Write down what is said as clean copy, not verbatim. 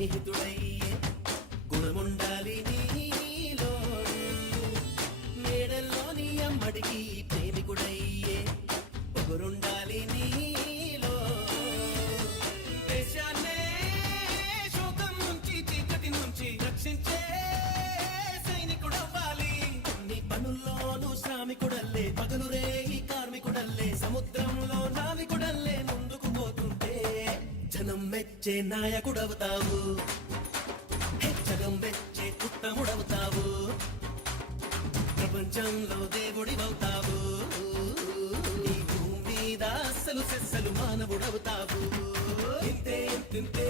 స్నేహితుడయ్యే గుణముండాలి నీలో, మేడల్లోని అమ్మడికి ప్రేమికుడయ్యే పొగరుండాలి నీలో. దేశాన్నే శోకం నుంచి చీకటి నుంచి రక్షించే సైనికుడవ్వాలి. నీ పనుల్లోనూ శ్రామికుడల్లే, పగలు రేగి కార్మికుడల్లే, సముద్రంలో నావికుడల్లే ముందుకు పోతుంటే జనం మెచ్చే నాయకుడవుతావు, జగం మెచ్చే ఉత్తముడవుతావు, ప్రపంచంలో దేవుడివవుతావు, ఈ భూమి మీద అస్సలు సెస్సలు మానవుడవుతావు. ఇంతే ఇంతే